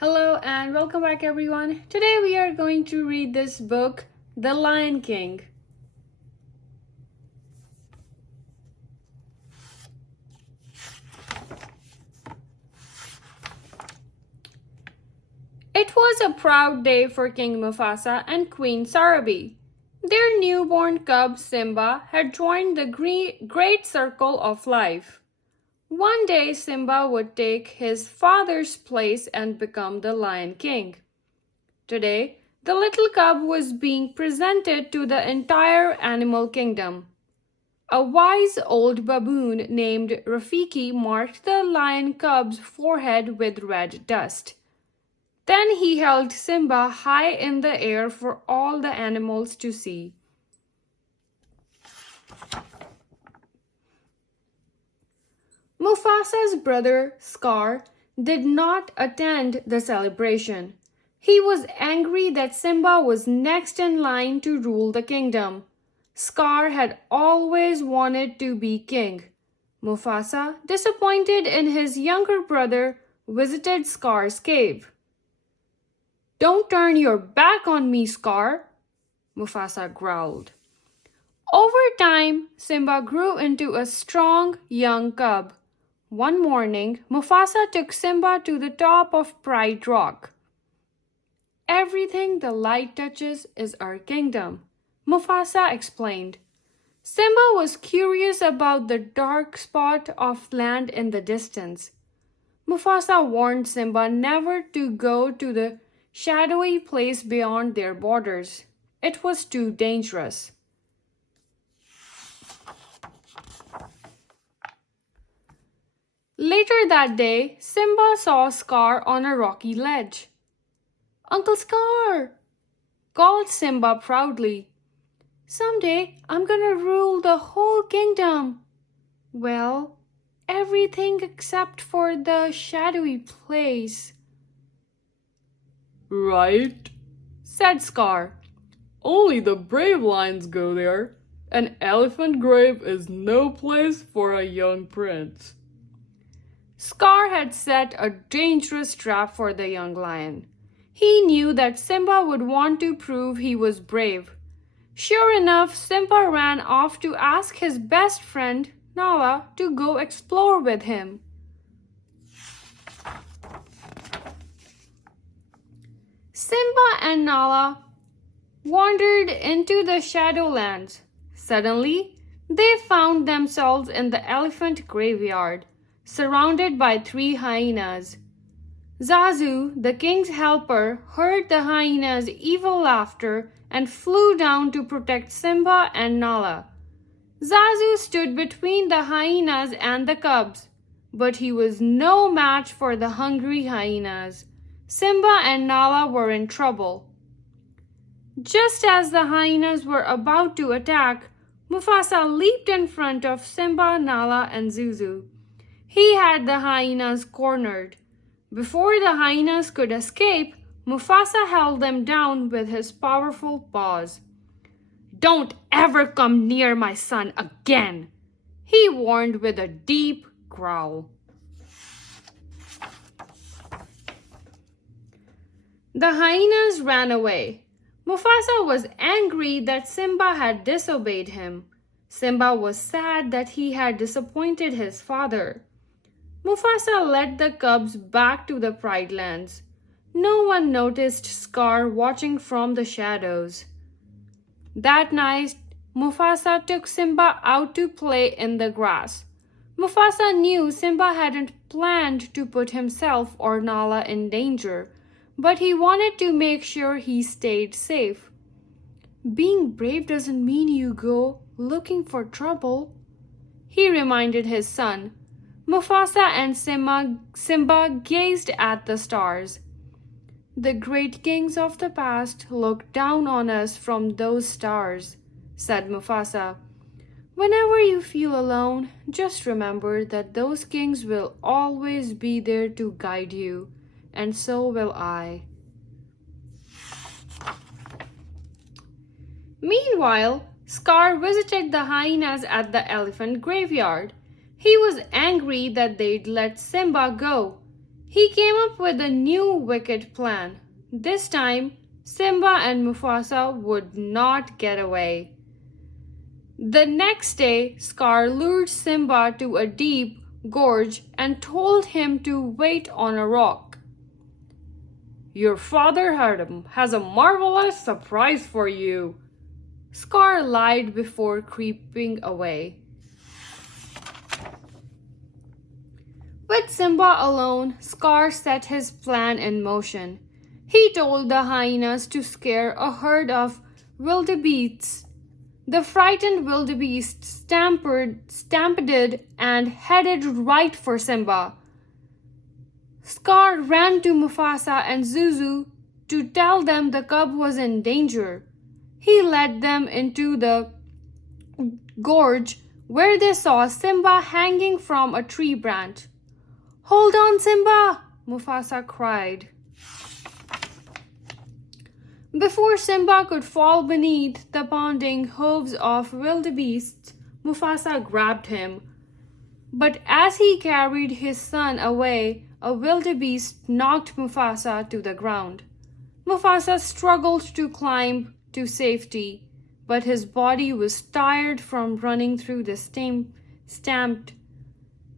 Hello and welcome back everyone. Today we are going to read this book, The Lion King. It was a proud day for King Mufasa and Queen Sarabi. Their newborn cub Simba had joined the great circle of life. One day Simba would take his father's place and become the Lion King. Today, the little cub was being presented to the entire animal kingdom. A wise old baboon named Rafiki marked the lion cub's forehead with red dust. Then he held Simba high in the air for all the animals to see. Mufasa's brother Scar did not attend the celebration. He was angry that Simba was next in line to rule the kingdom. Scar had always wanted to be king. Mufasa, disappointed in his younger brother, visited Scar's cave. "Don't turn your back on me, Scar," Mufasa growled. Over time, Simba grew into a strong young cub. One morning, Mufasa took Simba to the top of Pride Rock. "Everything the light touches is our kingdom," Mufasa explained. Simba was curious about the dark spot of land in the distance. Mufasa warned Simba never to go to the shadowy place beyond their borders. It was too dangerous. Later that day, Simba saw Scar on a rocky ledge. "Uncle Scar!" called Simba proudly. "Someday I'm gonna rule the whole kingdom." "Well, everything except for the shadowy place." "Right," said Scar. "Only the brave lions go there. An elephant grave is no place for a young prince." Scar had set a dangerous trap for the young lion. He knew that Simba would want to prove he was brave. Sure enough, Simba ran off to ask his best friend, Nala, to go explore with him. Simba and Nala wandered into the Shadowlands. Suddenly, they found themselves in the elephant graveyard, surrounded by 3 hyenas. Zazu, the king's helper, heard the hyenas' evil laughter and flew down to protect Simba and Nala. Zazu stood between the hyenas and the cubs, but he was no match for the hungry hyenas. Simba and Nala were in trouble. Just as the hyenas were about to attack, Mufasa leaped in front of Simba, Nala, and Zuzu. He had the hyenas cornered. Before the hyenas could escape, Mufasa held them down with his powerful paws. "Don't ever come near my son again," he warned with a deep growl. The hyenas ran away. Mufasa was angry that Simba had disobeyed him. Simba was sad that he had disappointed his father. Mufasa led the cubs back to the Pride Lands. No one noticed Scar watching from the shadows. That night, Mufasa took Simba out to play in the grass. Mufasa knew Simba hadn't planned to put himself or Nala in danger, but he wanted to make sure he stayed safe. "Being brave doesn't mean you go looking for trouble," he reminded his son. Mufasa and Simba gazed at the stars. "The great kings of the past looked down on us from those stars," said Mufasa. "Whenever you feel alone, just remember that those kings will always be there to guide you, and so will I." Meanwhile, Scar visited the hyenas at the elephant graveyard. He was angry that they'd let Simba go. He came up with a new wicked plan. This time, Simba and Mufasa would not get away. The next day, Scar lured Simba to a deep gorge and told him to wait on a rock. "Your father has a marvelous surprise for you," Scar lied before creeping away. With Simba alone, Scar set his plan in motion. He told the hyenas to scare a herd of wildebeests. The frightened wildebeest stampeded and headed right for Simba. Scar ran to Mufasa and Zuzu to tell them the cub was in danger. He led them into the gorge where they saw Simba hanging from a tree branch. "Hold on, Simba!" Mufasa cried. Before Simba could fall beneath the pounding hooves of wildebeests, Mufasa grabbed him. But as he carried his son away, a wildebeest knocked Mufasa to the ground. Mufasa struggled to climb to safety, but his body was tired from running through the stamped.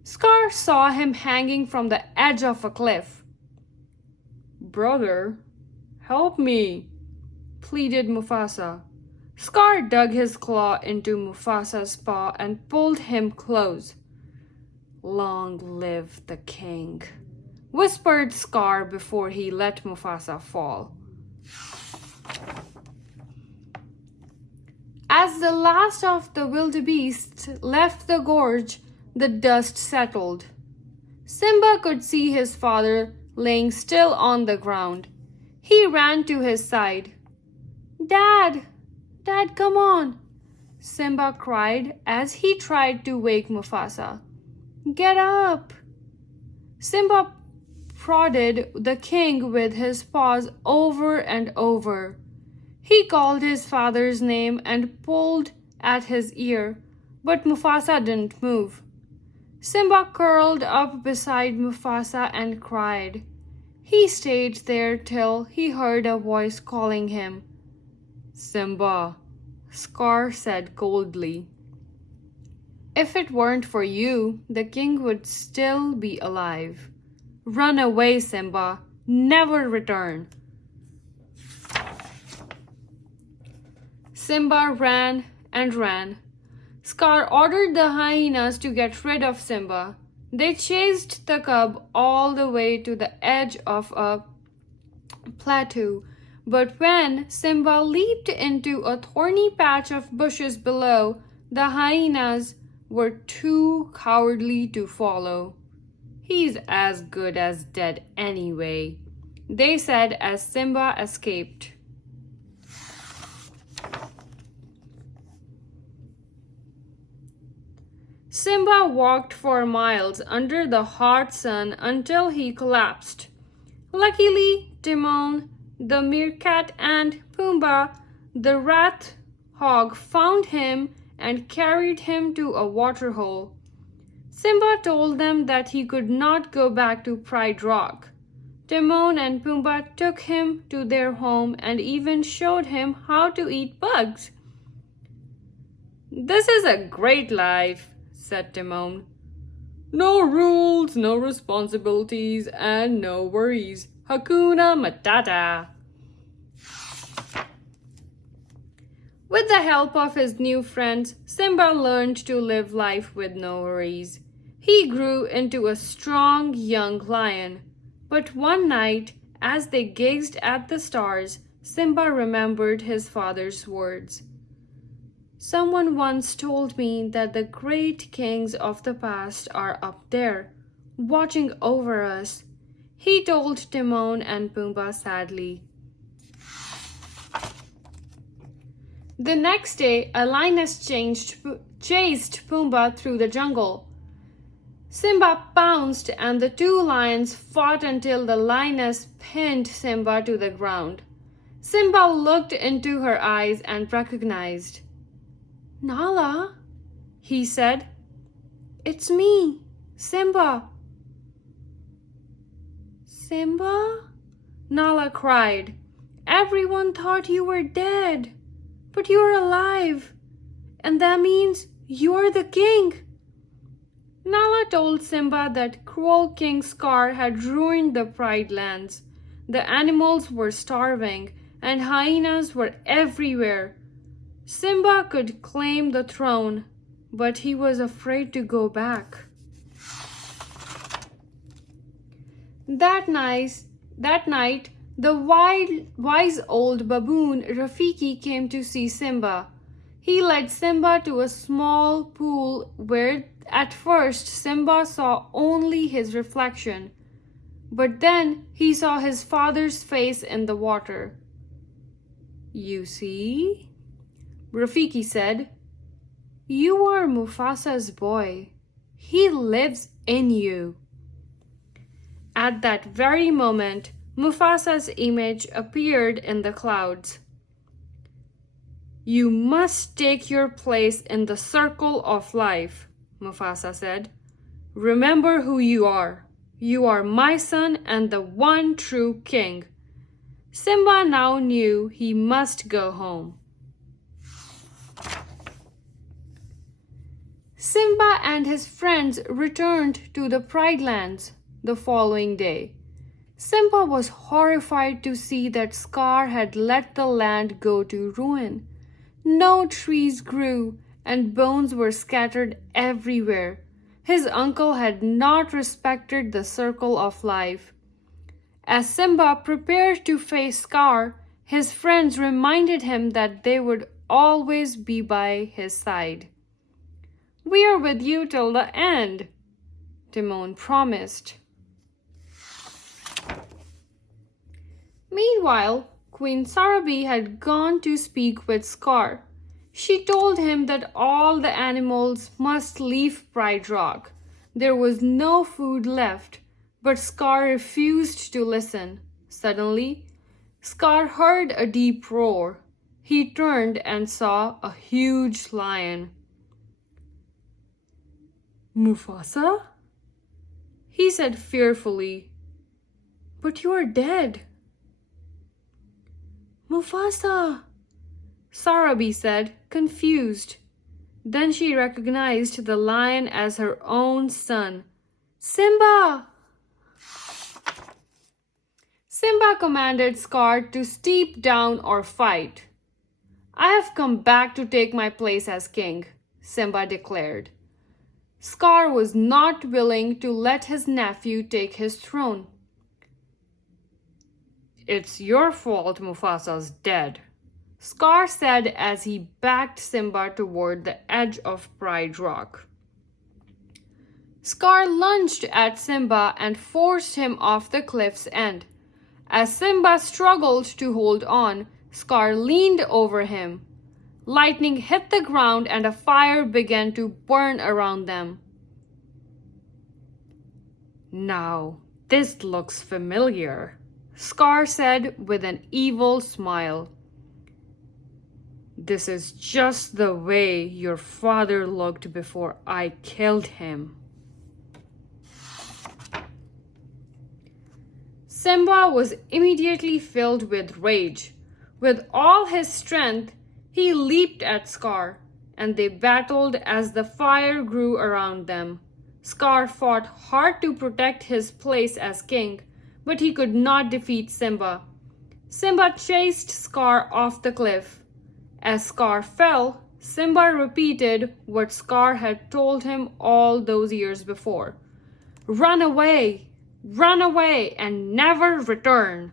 Scar saw him hanging from the edge of a cliff. "Brother, help me," pleaded Mufasa. Scar dug his claw into Mufasa's paw and pulled him close. "Long live the king," whispered Scar before he let Mufasa fall. As the last of the wildebeests left the gorge, the dust settled. Simba could see his father laying still on the ground. He ran to his side. "Dad! Dad, come on!" Simba cried as he tried to wake Mufasa. "Get up!" Simba prodded the king with his paws over and over. He called his father's name and pulled at his ear, but Mufasa didn't move. Simba curled up beside Mufasa and cried. He stayed there till he heard a voice calling him. "Simba," Scar said coldly. "If it weren't for you, the king would still be alive. Run away, Simba. Never return." Simba ran and ran. Scar ordered the hyenas to get rid of Simba. They chased the cub all the way to the edge of a plateau, but when Simba leaped into a thorny patch of bushes below, the hyenas were too cowardly to follow. "He's as good as dead anyway," they said as Simba escaped. Simba walked for miles under the hot sun until he collapsed. Luckily, Timon, the meerkat, and Pumbaa, the rat hog, found him and carried him to a waterhole. Simba told them that he could not go back to Pride Rock. Timon and Pumbaa took him to their home and even showed him how to eat bugs. "This is a great life," said Timon. "No rules, no responsibilities, and no worries. Hakuna Matata." With the help of his new friends, Simba learned to live life with no worries. He grew into a strong young lion. But one night, as they gazed at the stars, Simba remembered his father's words. "Someone once told me that the great kings of the past are up there, watching over us," he told Timon and Pumbaa sadly. The next day, a lioness chased Pumbaa through the jungle. Simba pounced and the two lions fought until the lioness pinned Simba to the ground. Simba looked into her eyes and recognized. "Nala," he said. "It's me, Simba." Simba? Nala cried. Everyone thought you were dead, but you're alive, and that means you're the king. Nala told Simba that cruel King Scar had ruined the Pride Lands. The animals were starving, and hyenas were everywhere. Simba could claim the throne, but he was afraid to go back. That night, the wise old baboon Rafiki came to see Simba. He led Simba to a small pool where at first Simba saw only his reflection, but then he saw his father's face in the water. You see, Rafiki said, you are Mufasa's boy. He lives in you. At that very moment, Mufasa's image appeared in the clouds. You must take your place in the circle of life, Mufasa said. Remember who you are. You are my son and the one true king. Simba now knew he must go home. Simba and his friends returned to the Pride Lands the following day. Simba was horrified to see that Scar had let the land go to ruin. No trees grew, and bones were scattered everywhere. His uncle had not respected the circle of life. As Simba prepared to face Scar, his friends reminded him that they would always be by his side. We are with you till the end, Timon promised. Meanwhile, Queen Sarabi had gone to speak with Scar. She told him that all the animals must leave Pride Rock. There was no food left, but Scar refused to listen. Suddenly, Scar heard a deep roar. He turned and saw a huge lion. Mufasa? He said fearfully, but you are dead. Mufasa, Sarabi said, confused. Then she recognized the lion as her own son. Simba! Simba commanded Scar to steep down or fight. I have come back to take my place as king, Simba declared. Scar was not willing to let his nephew take his throne. It's your fault Mufasa's dead, Scar said as he backed Simba toward the edge of Pride Rock. Scar lunged at Simba and forced him off the cliff's end. As Simba struggled to hold on, Scar leaned over him. Lightning hit the ground and a fire began to burn around them. Now, this looks familiar, Scar said with an evil smile. This is just the way your father looked before I killed him. Simba was immediately filled with rage. With all his strength, he leaped at Scar, and they battled as the fire grew around them. Scar fought hard to protect his place as king, but he could not defeat Simba. Simba chased Scar off the cliff. As Scar fell, Simba repeated what Scar had told him all those years before. Run away, and never return.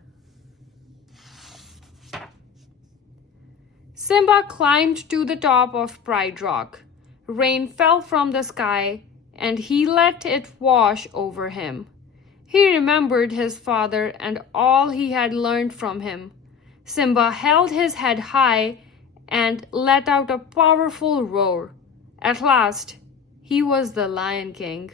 Simba climbed to the top of Pride Rock. Rain fell from the sky, and he let it wash over him. He remembered his father and all he had learned from him. Simba held his head high and let out a powerful roar. At last, he was the Lion King.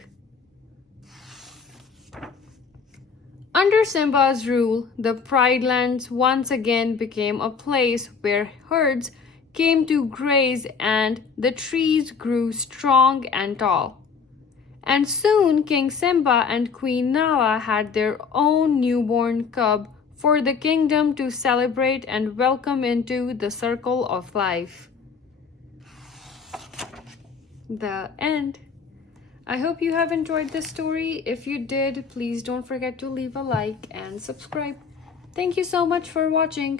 Under Simba's rule, the Pride Lands once again became a place where herds came to graze and the trees grew strong and tall. And soon King Simba and Queen Nala had their own newborn cub for the kingdom to celebrate and welcome into the circle of life. The end. I hope you have enjoyed this story. If you did, please don't forget to leave a like and subscribe. Thank you so much for watching.